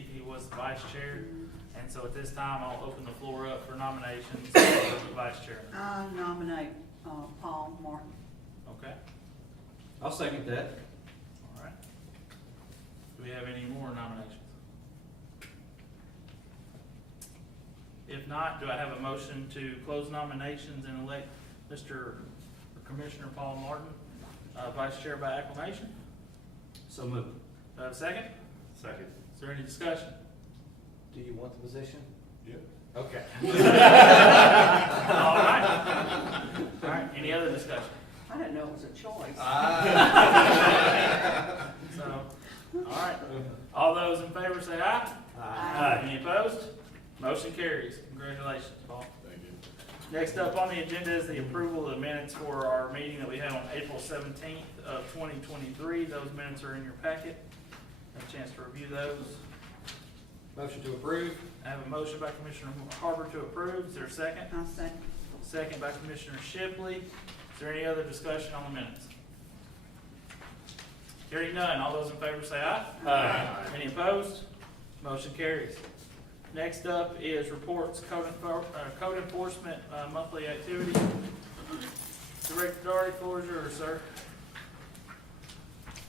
he was the vice chair. And so at this time, I'll open the floor up for nominations for the vice chair. I nominate Paul Martin. Okay, I'll second that. all right. Do we have any more nominations? If not, do I have a motion to close nominations and elect Mr. or Commissioner Paul Martin, vice chair by acclamation? So moved. Do I have a second? Second. Is there any discussion? Do you want the position? Yeah. Okay. All right. All right, any other discussion? I didn't know it was a choice. So, all right. All those in favor say aye. Aye. Any opposed? Motion carries. Congratulations, Paul. Thank you. Next up on the agenda is the approval of the minutes for our meeting that we had on April 17th of 2023. Those minutes are in your packet. Have a chance to review those. Motion to approve? I have a motion by Commissioner Harbor to approve. Is there a second? I second. Second by Commissioner Shipley. Is there any other discussion on the minutes? Hearing none, all those in favor say aye. Aye. Any opposed? Motion carries. Next up is reports, code enforcement, monthly activity. Director Daugherty, floor is yours, sir.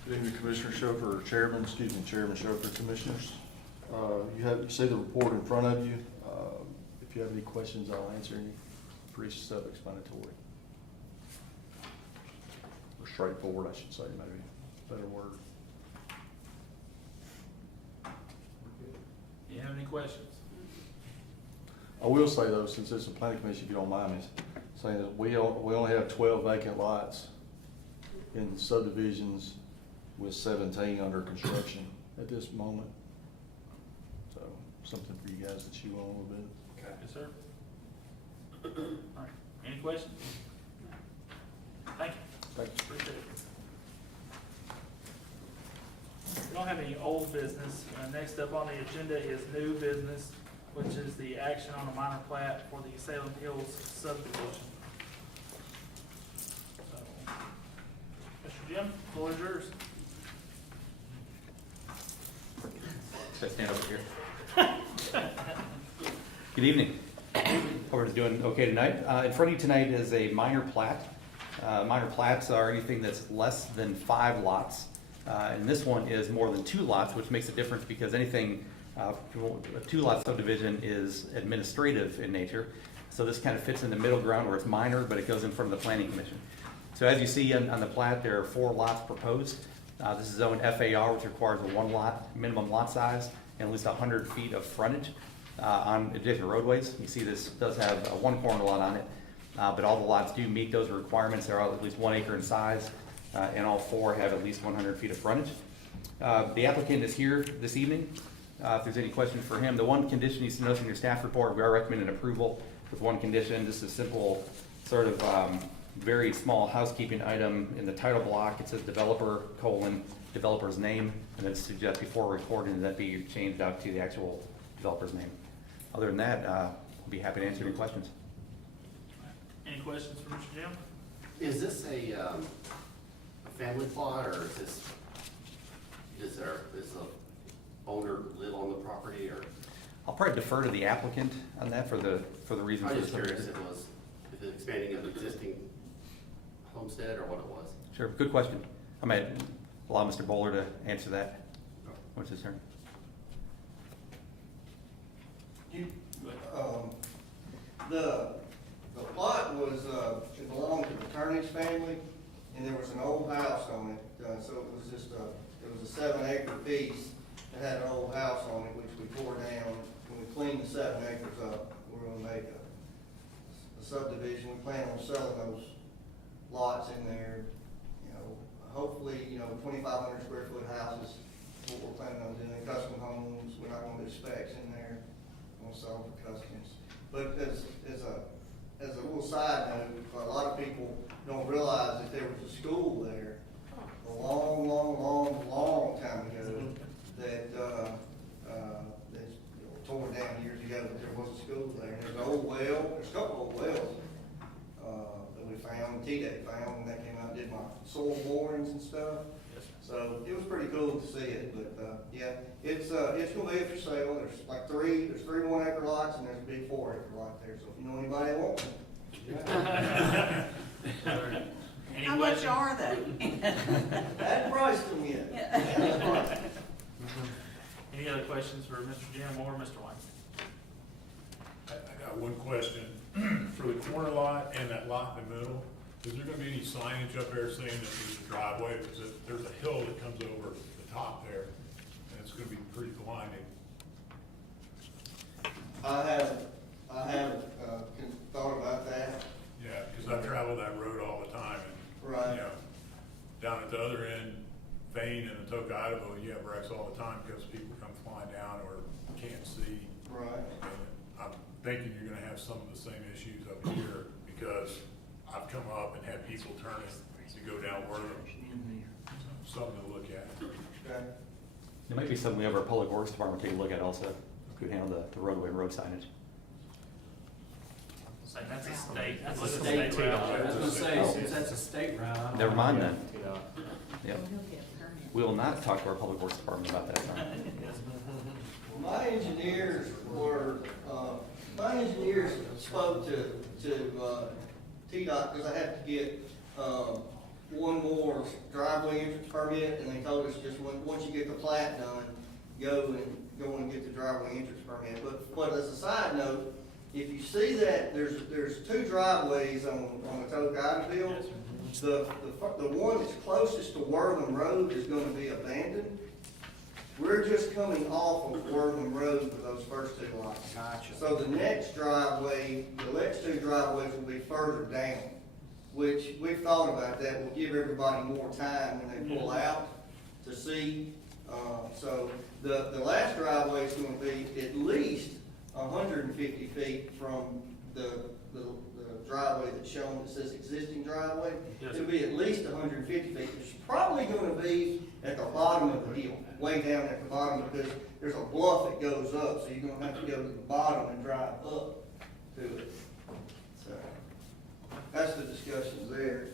Good evening, Commissioner Schofer, Chairman Schofer, Commissioners. You see the report in front of you. If you have any questions, I'll answer any. Pretty self-explanatory. Or straightforward, I should say, maybe, better word. Do you have any questions? I will say though, since it's a planning commission, if you don't mind me saying that we only have 12 vacant lots in subdivisions with 17 under construction at this moment. So something for you guys to chew on a little bit. Okay. Yes, sir. All right, any questions? Thank you. Thank you. Appreciate it. We don't have any old business. Next up on the agenda is new business, which is the action on a minor plat for the Salem Hills subdivision. So, Mr. Jim, floor is yours. Should I stand over here? Good evening. Hope everyone's doing okay tonight. In front of you tonight is a minor plat. Minor plats are anything that's less than 5 lots. And this one is more than 2 lots, which makes a difference because anything, a 2-lot subdivision is administrative in nature. So this kind of fits in the middle ground where it's minor, but it goes in front of the Planning Commission. So as you see on the plat, there are 4 lots proposed. This is zoned FAR, which requires a 1 lot minimum lot size and at least 100 feet of frontage on adjacent roadways. You see this does have 1 corner lot on it, but all the lots do meet those requirements. They're all at least 1 acre in size, and all 4 have at least 100 feet of frontage. The applicant is here this evening. If there's any questions for him, the one condition you see notice in your staff report, we are recommending approval with 1 condition. This is a simple sort of very small housekeeping item in the title block. It says developer : developer's name, and then it suggests before recording that be changed out to the actual developer's name. Other than that, I'll be happy to answer any questions. Any questions for Mr. Jim? Is this a family plot, or does the owner live on the property, or? I'll probably defer to the applicant on that for the reasons. I'm just curious if it was expanding of existing homestead or what it was. Sure, good question. I might allow Mr. Bowler to answer that. What's his turn? The plot was, it belonged to the Turnage family, and there was an old house on it, so it was just it was a 7-acre piece that had an old house on it, which we tore down. When we cleaned the 7 acres up, we're gonna make a subdivision. We plan on selling those lots in there, you know, hopefully, 2,500 square foot houses, what we're planning on doing, custom homes. We're not gonna do specs in there. We're gonna sell them for customers. But as a little side note, a lot of people don't realize that there was a school there a long time ago that torn down years ago, but there was a school there. There's an old well, there's a couple old wells that we found, T-Day found, when that came out and did my soil borings and stuff. Yes, sir. So it was pretty cool to see it, but, yeah, it's gonna be up for sale. There's three 1 acre lots and there's a big 4 acre lot there, so if you know anybody that wants them. Any How much questions? are they? I hadn't priced them yet. Yeah. Any other questions for Mr. Jim or Mr. Wayne? I got one question. For the corner lot and that lot in the middle, is there gonna be any signage up there saying that there's a driveway? Because there's a hill that comes over the top there, and it's gonna be pretty blinding. I haven't thought about that. Yeah, because I travel that road all the time, and, Right. you know, down at the other end, Fane and Atoka, Idaho, you have wrecks all the time because people come flying down or can't see. Right. And I'm thinking you're gonna have some of the same issues up here, because I've come up and had people turning to go down Wortham. So, something to look at. Okay. There might be something we have our public works department take a look at also, could handle the roadway and road signage. Say that's a state, that's a State state route. I was gonna say, since that's a state route. I don't Never mind then. know. Yep. We will not talk to our public works department about that. No. My engineers spoke to TDOT, because I have to get, one more driveway entrance permit, and they told us just once you get the plat done, go and get the driveway entrance permit. But as a side note, if you see that there's 2 driveways on Atoka, Idaho, the one that's closest to Wortham Road is gonna be abandoned. We're just coming off of Wortham Road for those first 2 lots. Gotcha. So the next driveway, the next 2 driveways will be further down, which we've thought about that, will give everybody more time when they pull out to see. So the last driveway is gonna be at least 150 feet from the driveway that's shown that says existing driveway. Yes. It'll be at least 150 feet. It's probably gonna be at the bottom of the hill, way down at the bottom, because there's a bluff that goes up, so you're gonna have to go to the bottom and drive up to it. So, that's the discussions there.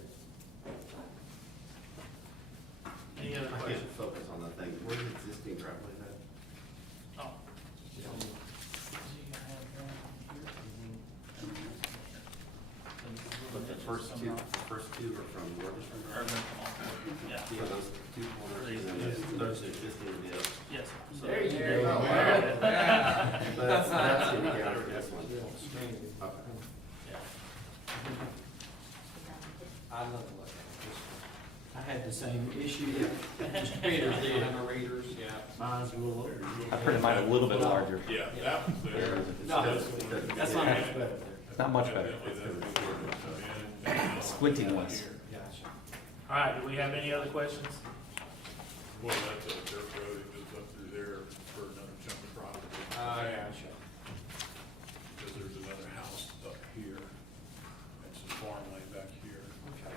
Any other I can't questions? focus on the thing. Where's the existing driveway at? Oh. But the first two are from Wortham. Yeah. Yeah, those 2 corners, and then those existing would be up. Yes. So- There you go. But that's gonna be counted for this one. Okay. Yeah. I love to look at it. I had the same issue that Mr. Peters did on the readers, yeah. Mine's a little older. I printed mine a little bit larger. Yeah, that was there. No, That's that's not much better. It's not much better. Evidently, that's before it come in. Squinting ones. Gotcha. All right, do we have any other questions? Well, that's a dirt road, it goes up through there for another chunk of property. Gotcha. Because there's another house up here, and some farmland back here. Okay.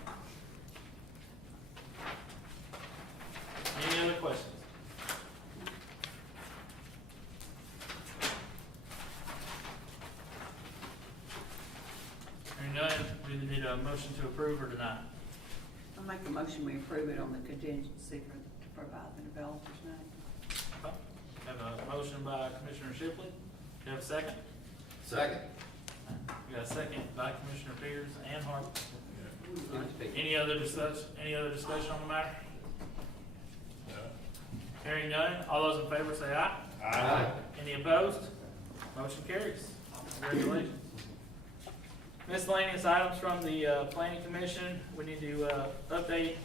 Any other questions? Hearing none, do we need a motion to approve or deny? I'll make a motion, we approve it on the contingency to provide the developer's name. Okay. Have a motion by Commissioner Shipley. Do you have a second? Second. You got a second by Commissioner Peters and Harvey. Yeah. Any other discussion on the matter? No? Hearing none, all those in favor say aye. Aye. Any opposed? Motion carries. Congratulations. Miscellaneous items from the planning commission. We need to update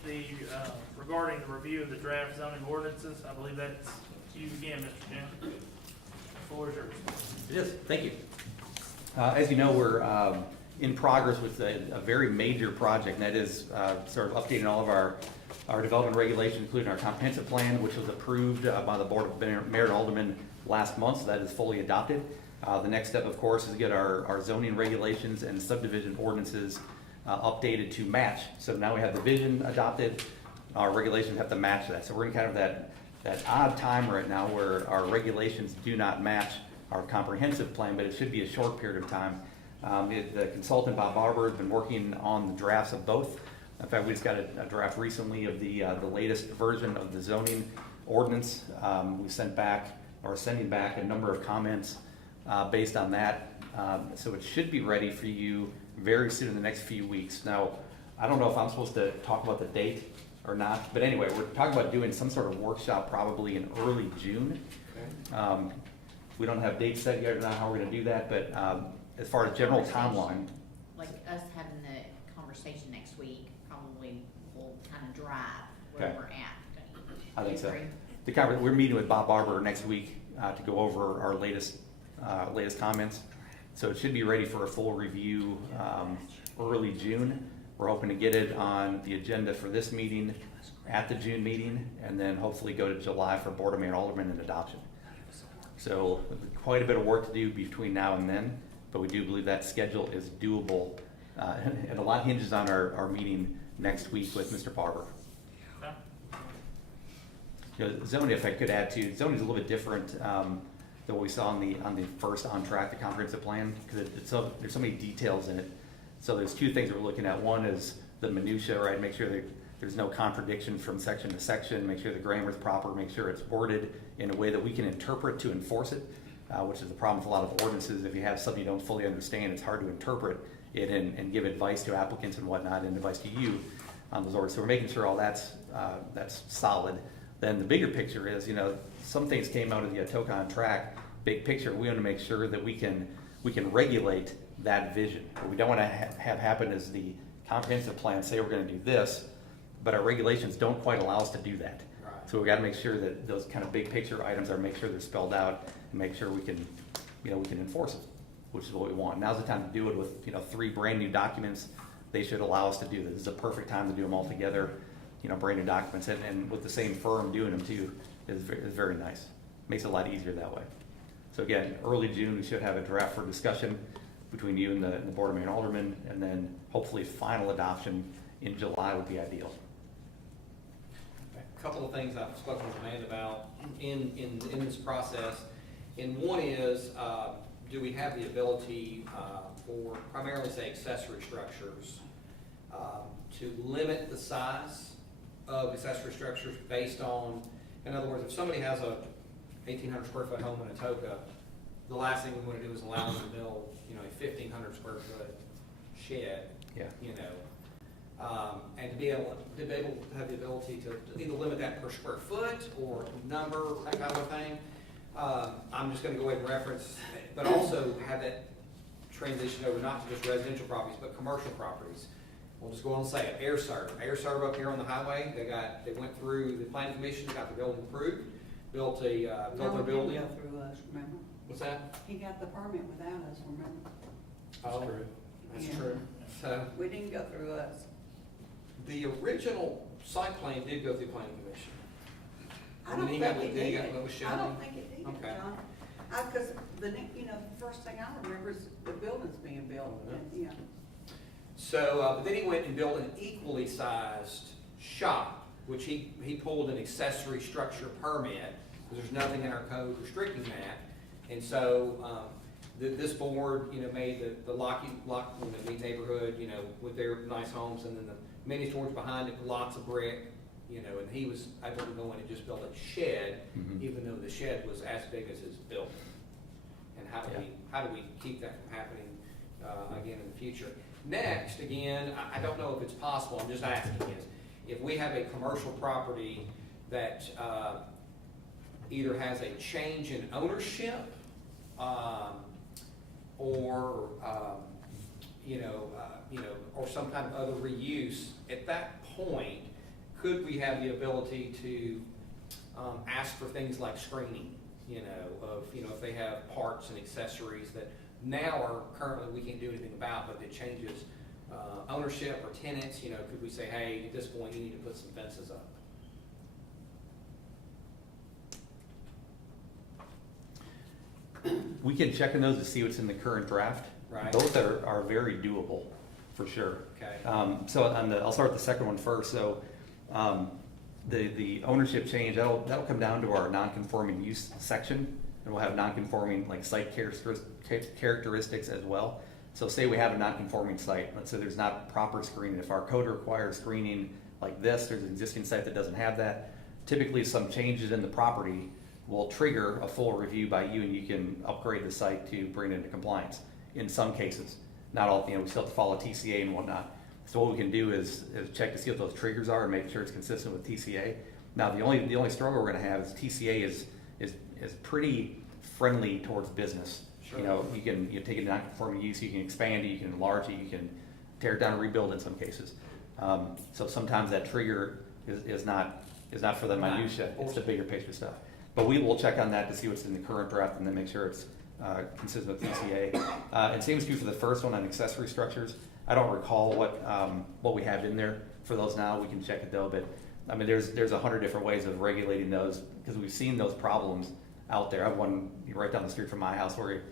regarding the review of the draft zoning ordinances. I believe that's you again, Mr. Jim. The floor is yours. It is, thank you. As you know, we're in progress with a very major project, and that is sort of updating all of our development regulations, including our comprehensive plan, which was approved by the Board of Mayor and Aldermen last month, so that is fully adopted. The next step, of course, is to get our zoning regulations and subdivision ordinances updated to match. So now we have the vision adopted, our regulations have to match that. So we're in kind of that odd time right now where our regulations do not match our comprehensive plan, but it should be a short period of time. The consultant, Bob Barber, has been working on the drafts of both. In fact, we just got a draft recently of the latest version of the zoning ordinance. We sent back, or sending back, a number of comments based on that. So it should be ready for you very soon, in the next few weeks. Now, I don't know if I'm supposed to talk about the date or not, but anyway, we're talking about doing some sort of workshop probably in early June. We don't have dates set yet or not how we're gonna do that, but as far as general timeline, Like us having the conversation next week, probably will kind of drive Okay. where we're at. I think so. Agree? We're meeting with Bob Barber next week to go over our latest comments. So it should be ready for a full review early June. We're hoping to get it on the agenda for this meeting, at the June meeting, and then hopefully go to July for Board of Mayor and Alderman and adoption. So quite a bit of work to do between now and then, but we do believe that schedule is doable. And a lot hinges on our meeting next week with Mr. Barber. Okay. You know, zoning, if I could add to, zoning is a little bit different than what we saw on the first On Track, the comprehensive plan, because there's so many details in it. So there's two things that we're looking at. One is the minutia, right? Make sure that there's no contradiction from section to section, make sure the grammar is proper, make sure it's worded in a way that we can interpret to enforce it, which is the problem with a lot of ordinances. If you have something you don't fully understand, it's hard to interpret it and give advice to applicants and whatnot, and advice to you on those orders. So we're making sure all that's solid. Then the bigger picture is, you know, some things came out of the Atoka On Track. Big picture, we want to make sure that we can regulate that vision. What we don't want to have happen is the comprehensive plan say we're going to do this, but our regulations don't quite allow us to do that. Right. So we've got to make sure that those kind of big picture items are, make sure they're spelled out, and make sure we can enforce it, which is what we want. Now's the time to do it with, 3 brand new documents. They should allow us to do this. This is a perfect time to do them all together, brand new documents, and with the same firm doing them too is very nice. Makes it a lot easier that way. So again, early June, we should have a draft for discussion between you and the Board of Mayor and Aldermen, and then hopefully final adoption in July would be ideal. A couple of things I've spoken with Amanda about in this process, and one is, do we have the ability for primarily, say, accessory structures to limit the size of accessory structures based on, in other words, if somebody has a 1,800 square foot home in Atoka, the last thing we want to do is allow them to build, a 1,500 square foot shed. Yeah. And to be able to have the ability to either limit that per square foot or number, that kind of thing. I'm just going to go ahead and reference, but also have that transition over not to just residential properties, but commercial properties. We'll just go on and say it. Air serve up here on the highway. They went through the planning commission, got the building approved, built their building. He didn't go through us, remember? What's that? He got the permit without us, remember? Oh, that's Yeah. true. So We didn't go through us. the original site plan did go through planning commission. I And don't then he think got- it then he got did. what was I shown. don't think it did, Okay. John. Because the first thing I remember is the building's being built, and, So, but then he went and built an equally sized shop, which he pulled an accessory structure permit, because there's nothing in our code restricting that. And so, this board, made the Lockheed neighborhood, with their nice homes, and then the mini storage behind it, lots of brick, and he was able to go in and just build a shed, even though the shed was as big as his building. And how do we keep that from happening, again in the future? Next, again, I don't know if it's possible, I'm just asking is, if we have a commercial property that, either has a change in ownership, or, or some kind of other reuse, at that point, could we have the ability to ask for things like screening, if they have parts and accessories that now are currently we can't do anything about, but it changes ownership or tenants, could we say, hey, at this point, you need to put some fences up? We can check on those to see what's in the current draft. Right. Those are very doable, for sure. Okay. So I'll start with the second one first. So the ownership change, that'll come down to our non-conforming use section, and we'll have non-conforming like site characteristics as well. So say we have a non-conforming site, let's say there's not proper screening. If our code requires screening like this, there's an existing site that doesn't have that. Typically, some changes in the property will trigger a full review by you, and you can upgrade the site to bring it into compliance. In some cases, not all, we still have to follow TCA and whatnot. So what we can do is check to see what those triggers are and make sure it's consistent with TCA. Now, the only struggle we're gonna have is TCA is pretty friendly towards business. Sure. You can take a non-conforming use, you can expand it, you can enlarge it, you can tear it down and rebuild in some cases. So sometimes that trigger is not for the minutia, it's the bigger picture stuff. But we will check on that to see what's in the current draft and then make sure it's consistent with TCA. And same is true for the first one on accessory structures. I don't recall what we have in there for those now. We can check it though, but I mean, there's 100 different ways of regulating those because we've seen those problems out there. I have one right down the street from my house where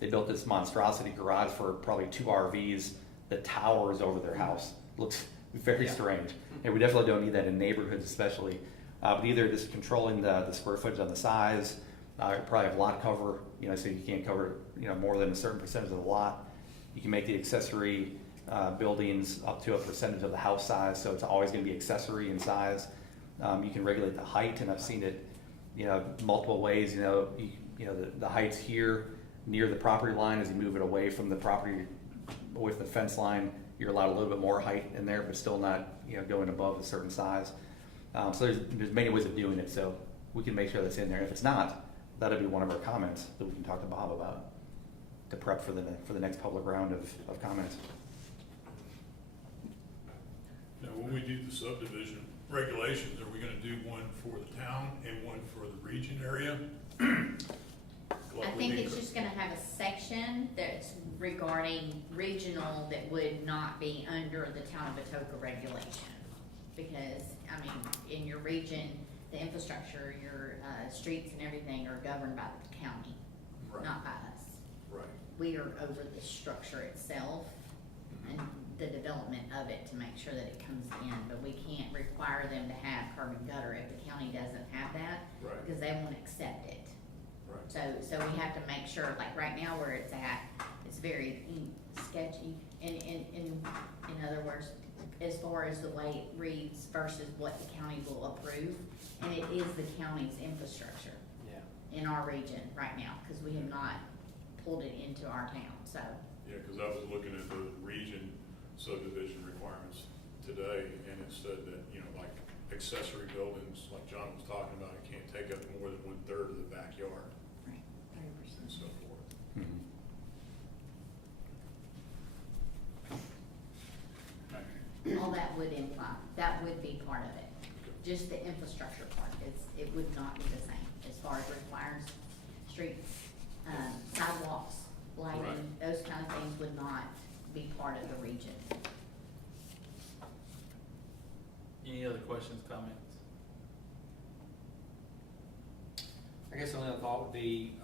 they built this monstrosity garage for probably 2 RVs that towers over their house. Looks very strange. And we definitely don't need that in neighborhoods especially. But either just controlling the square footage on the size, probably have lot cover, so you can't cover, more than a certain percentage of the lot. You can make the accessory buildings up to a percentage of the house size, so it's always gonna be accessory in size. You can regulate the height, and I've seen it, multiple ways, the heights here near the property line, as you move it away from the property, away from the fence line, you're allowed a little bit more height in there, but still not, going above a certain size. So there's many ways of doing it, so we can make sure that's in there. If it's not, that'll be one of our comments that we can talk to Bob about to prep for the next public round of comments. Now, when we do the subdivision regulations, are we gonna do one for the town and one for the region area? I think it's just gonna have a section that's regarding regional that would not be under the town of Atoka regulation. Because, in your region, the infrastructure, your streets and everything are governed by the county, Right. not by us. Right. We are over the structure itself and the development of it to make sure that it comes in, but we can't require them to have curb and gutter if the county doesn't have that. Right. Because they won't accept it. Right. So we have to make sure, like right now where it's at, it's very sketchy. In other words, as far as the way it reads versus what the county will approve. And it is the county's infrastructure in our region right now, because we have not pulled it into our town, so. Yeah, because I was looking at the region subdivision requirements today, and it said that, like accessory buildings, like John was talking about, it can't take up more than 1/3 of the backyard Right, and 100%. so forth. Mm-hmm. All that would imply, that would be part of it. Just the infrastructure part, it would not be the same as far as requiring streets, sidewalks, lighting, Right. those kind of things would not be part of the region. Any other questions, comments? I guess the only other thought would be,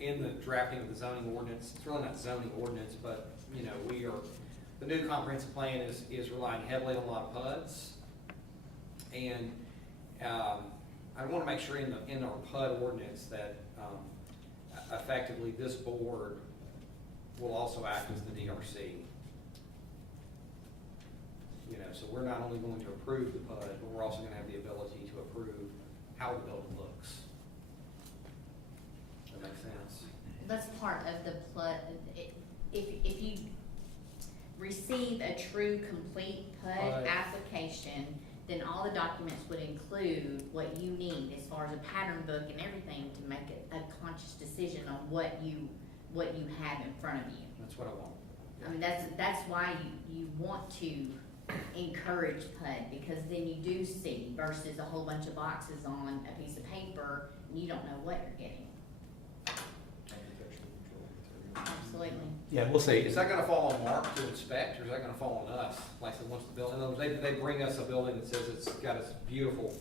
in the drafting of the zoning ordinance, it's really not zoning ordinance, but, the new comprehensive plan is relying heavily on a lot of PUDs. And, I wanna make sure in our PUD ordinance that, effectively this board will also act as the DRC. So we're not only going to approve the PUD, but we're also gonna have the ability to approve how the building looks. That makes sense? That's part of the if you receive a true complete PUD Right. application, then all the documents would include what you need as far as a pattern book and everything to make a conscious decision on what you have in front of you. That's what I want. That's why you want to encourage PUD, because then you do see versus a whole bunch of boxes on a piece of paper, and you don't know what you're getting. Absolutely. Yeah, we'll say, Is that gonna fall on Mark to inspect, or is that gonna fall on us? Like, so once the building, in other words, they bring us a building that says it's got this beautiful,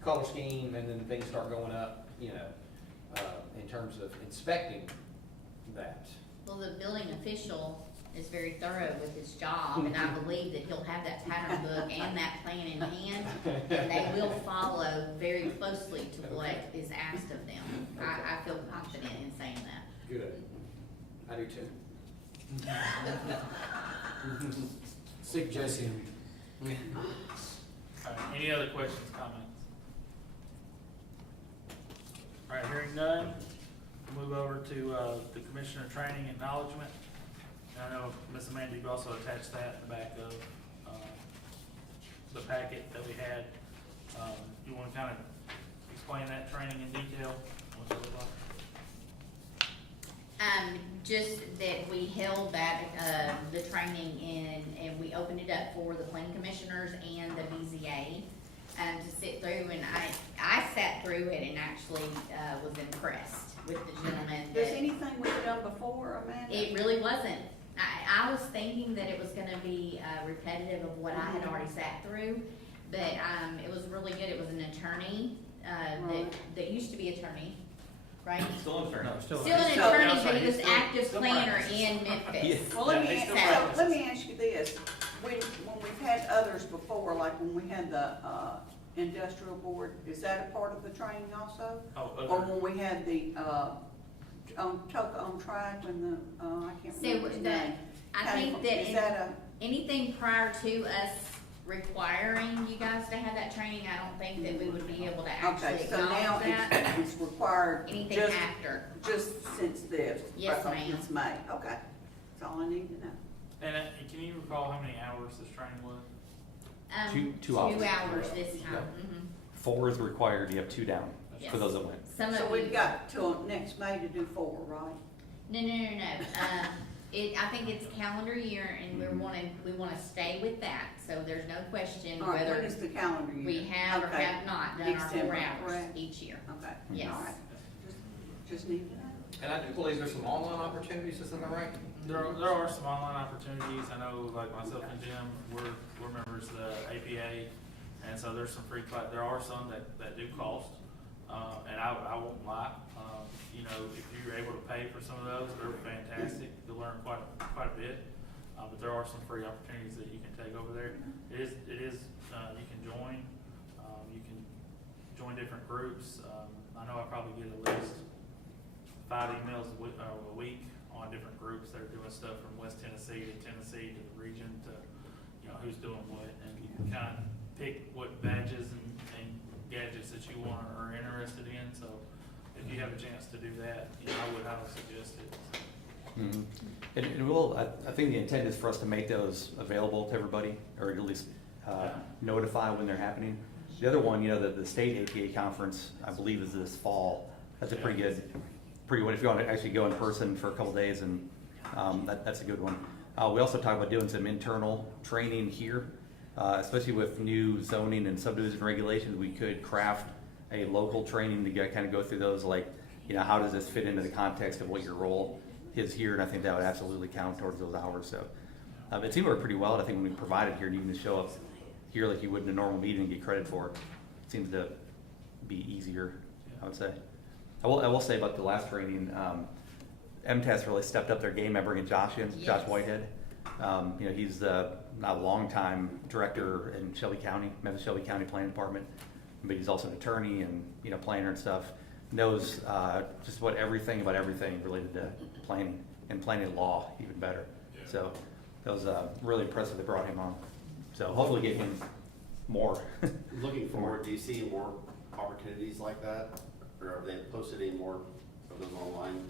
color scheme, and then things start going up, in terms of inspecting that. Well, the building official is very thorough with his job, and I believe that he'll have that pattern book and that plan in hand, and they will follow very closely to what is asked of them. I feel confident in saying that. Good. I do too. Sick Jesse. All right, any other questions, comments? All right, hearing none, we'll move over to, the commissioner training acknowledgement. And I know, Ms. Amanda, you've also attached that in the back of, the packet that we had. You wanna kind of explain that training in detail? What's it look like? Just that we held that, the training and we opened it up for the planning commissioners and the BZA, to sit through, and I sat through it and actually, was impressed with the gentleman Does that, anything we've done before, Amanda? it really wasn't. I was thinking that it was gonna be, repetitive of what I had already sat through, but, it was really good. It was an attorney, that used to be attorney, right? Still unfair. Still an Still- attorney, I'm sorry, but he was he's still- active still planner practicing. in Memphis. Well, let Yeah, me, they still so, practice. let me ask you this, when we've had others before, like when we had the, industrial board, is that a part of the training also? Oh, Or okay. when we had the, Atoka on track, when the, I can't So remember his name. I think that Is that anything prior to us requiring you guys to have that training, I don't think that we would be able to actually okay, so now acknowledge that. it's required Anything just, after. just since this? Yes, right, ma'am. Since May, okay, that's all I need to know. And can you recall how many hours this training was? Two hours. 2 hours this time. Yeah. Mhm. 4 is required, you have 2 down, Yes. for those that went. Some of So you. we've got till next May to do 4, right? No. I think it's calendar year and we wanna stay with that, so there's no question All right, when whether is the calendar year? we have or Okay. have not done our 4 December, hours correct. each year. Okay. Yes. All right. Just need to know. And I do believe there's some online opportunities, isn't that right? There are some online opportunities. I know, like myself and Jim, we're members of the APA, and so there's some free class. There are some that do cost, and I won't lie. You know, if you're able to pay for some of those, they're fantastic. You'll learn quite a bit. But there are some free opportunities that you can take over there. It is you can join. You can join different groups. I know I probably get at least 5 emails a week on different groups that are doing stuff from West Tennessee to Tennessee to the region to, you know, who's doing what, and you can kind of pick what badges and gadgets that you want or are interested in, so if you have a chance to do that, you know, I would highly suggest it. Mhm. And we'll, I think the intent is for us to make those available to everybody, or at least notify when they're happening. The other one, you know, the state APA conference, I believe is this fall. That's a pretty good one if you want to actually go in person for a couple days, and that's a good one. We also talked about doing some internal training here, especially with new zoning and subdivision regulations. We could craft a local training to kind of go through those, like, you know, how does this fit into the context of what your role is here, and I think that would absolutely count towards those hours. So it seemed to work pretty well, and I think when we provide it here, and you can just show up here like you would in a normal meeting and get credit for it, it seems to be easier, I would say. I will say about the last training, MTS really stepped up their game by bringing Josh in, Josh Yes. Whitehead. You know, he's not a longtime director in Shelby County, Memphis Shelby County Planning Department, but he's also an attorney and, you know, planner and stuff. Knows just about everything related to planning and planning law even better. Yeah. So that was really impressive. They brought him on. So hopefully get him more. Looking forward, do you see more opportunities like that? Or have they posted any more of those online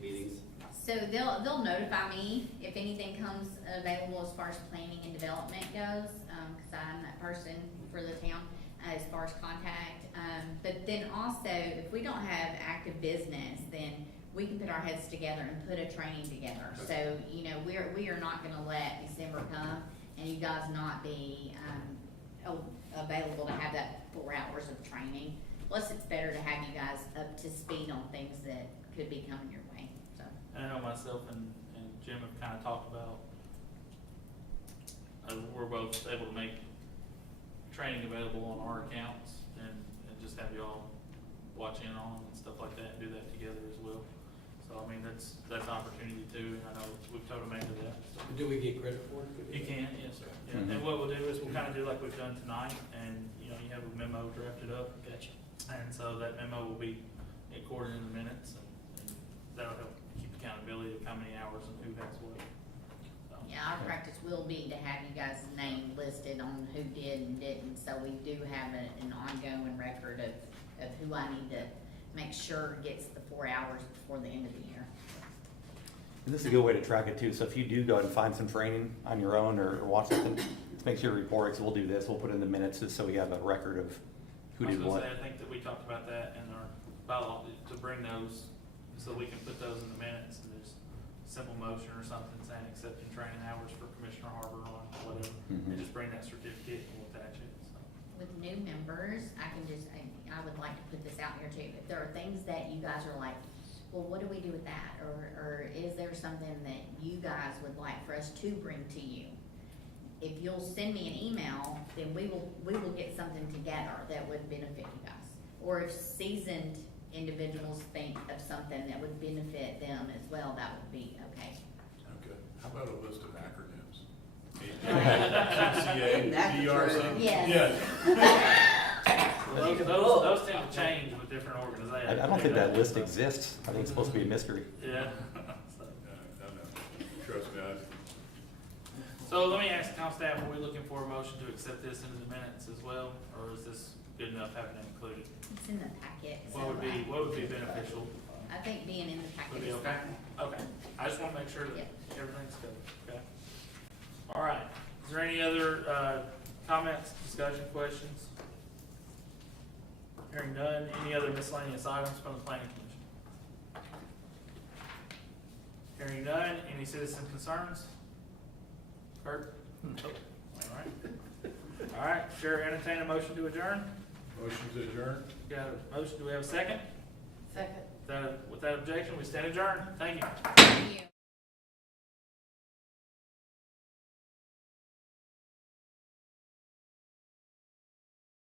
meetings? So they'll notify me if anything comes available as far as planning and development goes, cause I'm that person for the town as far as contact. But then also, if we don't have active business, then we can put our heads together and put a training together. So, you know, we are not gonna let December come and you guys not be, available to have that 4 hours of training. Plus, it's better to have you guys up to speed on things that could be coming your way, so. And I know myself and Jim have kind of talked about, we're both able to make training available on our accounts and just have y'all watch in on them and stuff like that and do that together as well. So, I mean, that's an opportunity too, and I know we've told them into that, so. Do we get credit for it? You can, yes, sir. Yeah. Mhm. And what we'll do is we'll kind of do like we've done tonight, and, you know, you have a memo drafted up. Gotcha. And so that memo will be recorded in the minutes, and that'll help keep accountability of how many hours and who has what. will be to have you guys' name listed on who did and didn't, so we do have an ongoing record of who I need to make sure gets the 4 hours before the end of the year. And this is a good way to track it too, so if you do go and find some training on your own or watch something, just make sure you report, so we'll do this, we'll put in the minutes just so we have a record of who did what. I think that we talked about that in our bylaw, to bring those, so we can put those in the minutes, and there's simple motion or something saying accepting training hours for Commissioner Harbor on whatever, and just bring that certificate and we'll attach it, so. With new members, I would like to put this out here too. If there are things that you guys are like, well, what do we do with that? Or is there something that you guys would like for us to bring to you? If you'll send me an email, then we will get something together that would benefit you guys. Or if seasoned individuals think of something that would benefit them as well, that would be okay. Okay, how about a list of acronyms? Isn't that the DRC? truth? Yes. Those tend to change with different organizations. I don't think that list exists, I think it's supposed to be a mystery. Yeah. So- No, trust me, So let me ask town staff, are we looking for a motion to accept this into the minutes as well, or is this good enough having it included? It's in the packet. What would be beneficial? I think being in the Would packet be is okay? fine. Okay, I just wanna make sure that Yeah. everything's good, okay? All right, is there any other, comments, discussion, questions? Hearing none, any other miscellaneous items from the planning commission? Hearing none, any citizen concerns? Kurt? All right. All right, Chair, entertain a motion to adjourn. motion to adjourn? Got a motion, do we have a second? Second. With that objection, we stand adjourned. Thank you. Thank you.